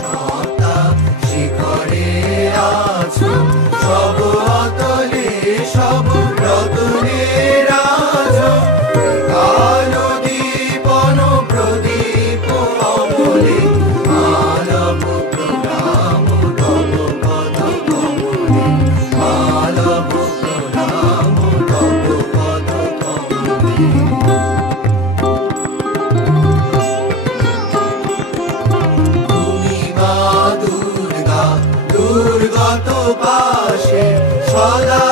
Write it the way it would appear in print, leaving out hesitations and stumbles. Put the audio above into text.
সত্তা শিখরে আছো, সব অতলে সব রতনে রাজো। কালো দীপন প্রদীপ অমলে, মালব প্রণাম তব পদ কমলে, মালব প্রণাম তব পদ কমলে। দুর্গত পাশে সদা